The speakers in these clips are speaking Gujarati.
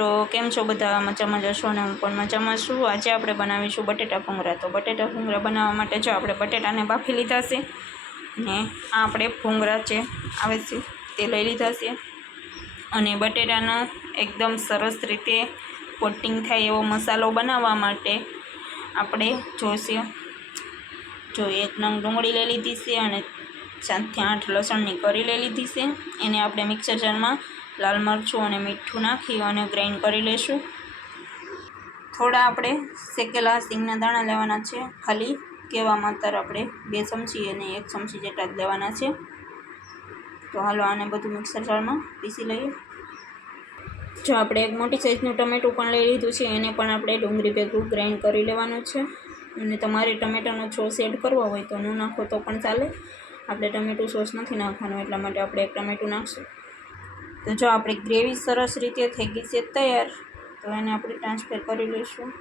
મિત્રો કેમ છો બધા? મજામાં જશો ને હું પણ મજામાં છું। આજે આપણે બનાવીશું બટેટા ભૂંગળા। તો બટેટા ભૂંગળા બનાવવા માટે જો આપણે બટેટાને બાફી લીધા છે અને આ આપણે ભૂંગળા જે આવે છે તે લઈ લીધા છે અને બટેટાનો એકદમ સરસ રીતે કોટિંગ થાય એવો મસાલો બનાવવા માટે આપણે જોઈશે જો 1 નંગ ડુંગળી લઈ લીધી છે અને 7 થી 8 લસણની કળી લઈ લીધી છે। એને આપણે મિક્સર જારમાં લાલ મરચું અને મીઠું નાખી અને ગ્રાઇન્ડ કરી લઈશું। થોડા આપણે શેકેલા સિંગના દાણા લેવાના છે, ખાલી કહેવા માત્ર આપણે 2 ચમચી અને 1 ચમચી જેટલા જ લેવાના છે। તો હાલો આને બધું મિક્સર જારમાં પીસી લઈએ। જો આપણે એક મોટી સાઈઝનું ટમેટું પણ લઈ લીધું છે, એને પણ આપણે ડુંગળી ભેગું ગ્રાઇન્ડ કરી લેવાનું છે। અને તમારે ટમેટાનો સોસ એડ કરવો હોય તો ન નાખો તો પણ ચાલે। આપણે ટમેટું સોસ નથી નાખવાનું એટલા માટે આપણે એક ટમેટું નાખશું। તો જો આપણી ગ્રેવી સરસ રીતે થઈ ગઈ છે તૈયાર, તો એને આપણે ટ્રાન્સફર કરી લઈશું।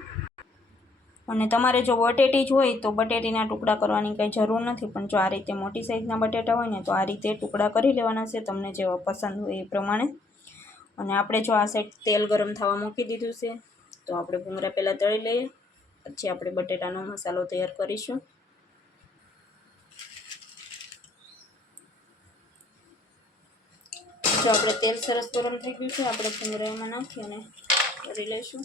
અને તમારે જો બટેટી જ હોય તો બટેટીના ટુકડા કરવાની કંઈ જરૂર નથી, પણ જો આ રીતે મોટી સાઈઝના બટેટા હોય ને તો આ રીતે ટુકડા કરી લેવાના છે, તમને જેવા પસંદ હોય એ પ્રમાણે। અને આપણે જો આ સાઈડ તેલ ગરમ થવા મૂકી દીધું છે, તો આપણે ભૂંગળા પહેલાં તળી લઈએ, પછી આપણે બટેટાનો મસાલો તૈયાર કરીશું। જો આપણે તેલ સરસ ગરમ થઈ ગયું છે, આપણે ભૂંગળા એમાં નાખી અને કરી લઈશું।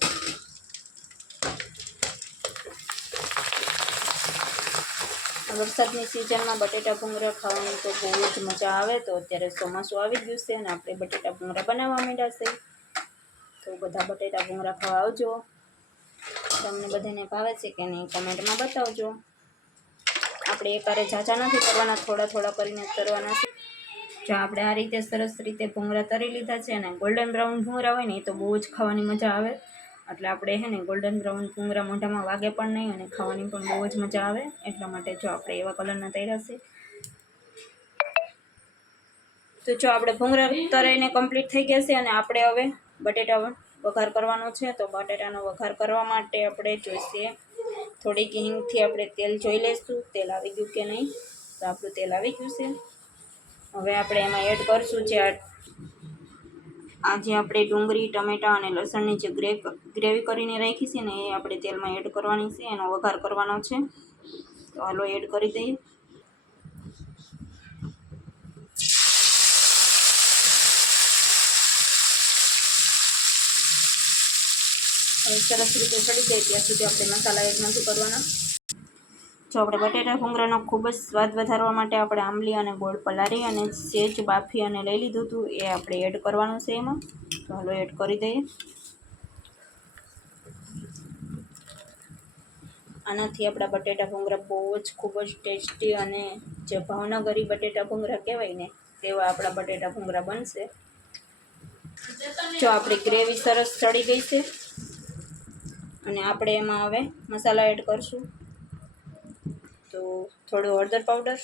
વરસાદની સિઝનમાં બટેટા ભૂંગળા ખાવાની તો બહુ જ મજા આવે। તો અત્યારે ચોમાસું આવી ગયું છે અને આપણે બટેટા ભૂંગળા બનાવવા માંડ્યા છે, તો બધા બટેટા ભૂંગળા ખાવા આવજો। તમને બધાને ભાવે છે કે નહીં કમેન્ટમાં બતાવજો। આપણે એકારે ઝાઝા નથી કરવાના, થોડા થોડા કરીને તરવાના છે। જો આપણે આ રીતે સરસ રીતે ભૂંગળા તરી લીધા છે અને ગોલ્ડન બ્રાઉન ભૂંગળા હોય ને એ તો બહુ જ ખાવાની મજા આવે। એટલે આપણે હે ને ગોલ્ડન બ્રાઉન ભૂંગળા મોઢામાં વાગે પણ નહીં અને ખાવાની પણ બહુ જ મજા આવે, એટલા માટે જો આપણે એવા કલરના તર્યા છે। તો જો આપણે ભૂંગળા તરાઈને કમ્પ્લીટ થઈ ગયા છે અને આપણે હવે બટેટા વઘાર કરવાનો છે। તો બટેટાનો વઘાર કરવા માટે આપણે જોઈશે થોડીક હિંગથી આપણે તેલ જોઈ લઈશું તેલ આવી ગયું કે નહીં। તો આપણું તેલ આવી ગયું છે। હવે આપણે એમાં એડ કરશું જે આજે આપણે ડુંગળી ટમેટાં અને લસણની જે ગ્રેવી કરીને રાખી છે ને એ આપણે તેલમાં એડ કરવાની છે, એનો વઘાર કરવાનો છે। તો હાલો એડ કરી દઈએ। સરસ રીતે ચડી જાય ત્યાં સુધી આપણે મસાલા એડ નથી કરવાના। જો આપણે બટેટા ભૂંગળાનો ખૂબ જ સ્વાદ વધારવા માટે આપણે આંબલી અને ગોળ પલાળી અને સેજ બાફી અને લઈ લીધું હતું, એ આપણે એડ કરવાનું છે એમાં। તો હાલો એડ કરી દઈએ। આનાથી આપણા બટેટા ભૂંગળા બહુ જ ખૂબ જ ટેસ્ટી અને જે ભાવનગરી બટેટા ભૂંગળા કહેવાય ને તેવા આપણા બટેટા ભૂંગળા બનશે। જો આપણી ગ્રેવી સરસ ચડી ગઈ છે અને આપણે એમાં હવે મસાલા એડ કરશું। તો થોડું હળદર પાવડર,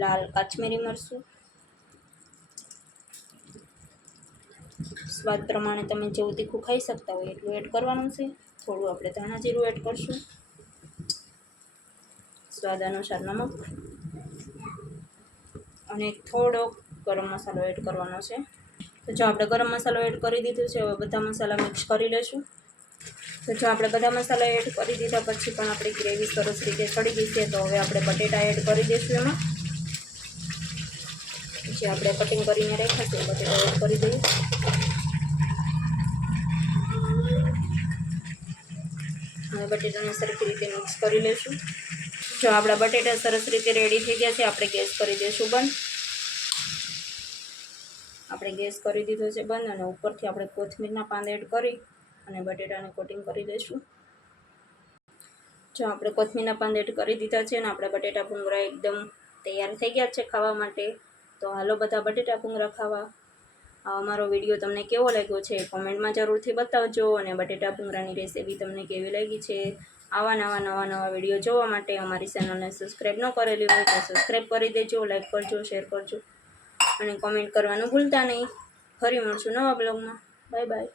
લાલ કાશ્મીરી મરચું, સ્વાદ પ્રમાણે તમે જેવું તીખું ખાઈ શકતા હોય એટલું એડ કરવાનું છે। થોડું આપણે ધાણા જીરું એડ કરશું, સ્વાદ અનુસાર નમક અને થોડો ગરમ મસાલો એડ કરવાનો છે। તો જો આપણે ગરમ મસાલો એડ કરી દીધો છે, હવે બધા મસાલા મિક્સ કરી લઈશું। તો જો આપણે બધા મસાલા એડ કરી દીધા પછી પણ આપણી ગ્રેવી સરસ રીતે ચડી ગઈ છે, તો હવે આપણે બટેટા એડ કરી દઈશું એમાં। પછી આપણે કટિંગ કરીને રાખ્યા છે બટેટા એડ કરી દઈએ। હવે બટેટાને સરખી રીતે મિક્સ કરી લઈશું। જો આપણા બટેટા સરસ રીતે રેડી થઈ ગયા છે, આપણે ગેસ કરી દઈશું બંધ। આપણે ગેસ કરી દીધો છે બંધ અને ઉપરથી આપણે કોથમીરના પાન એડ કરી અને બટેટાને કોટિંગ કરી દઈશું। જો આપણે કોથમીરના પાન એડ કરી દીધા છે અને આપણા બટેટા ભૂંગળા એકદમ તૈયાર થઈ ગયા છે ખાવા માટે। તો હાલો બધા બટેટા ભૂંગળા ખાવા। અમારો વિડીયો તમને કેવો લાગ્યો છે કોમેન્ટમાં જરૂરથી બતાવજો, અને બટેટા ભૂંગળાની રેસીપી તમને કેવી લાગી છે। આવા નવા વિડીયો જોવા માટે અમારી ચેનલને સબસ્ક્રાઈબ ન કરેલી હોય તો સબસ્ક્રાઈબ કરી દેજો, લાઈક કરજો, શેર કરજો અને કોમેન્ટ કરવાનું ભૂલતા નહીં। ફરી મળશું નવા બ્લોગમાં। Bye bye.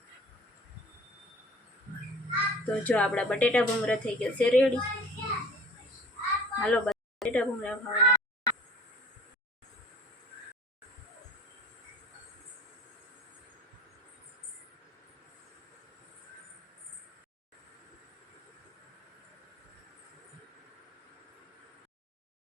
તો જો આપણા બટેટા ભૂંગળા થઈ ગયા છે રેડી, હાલો બટેટા ભૂંગળા ખાવા।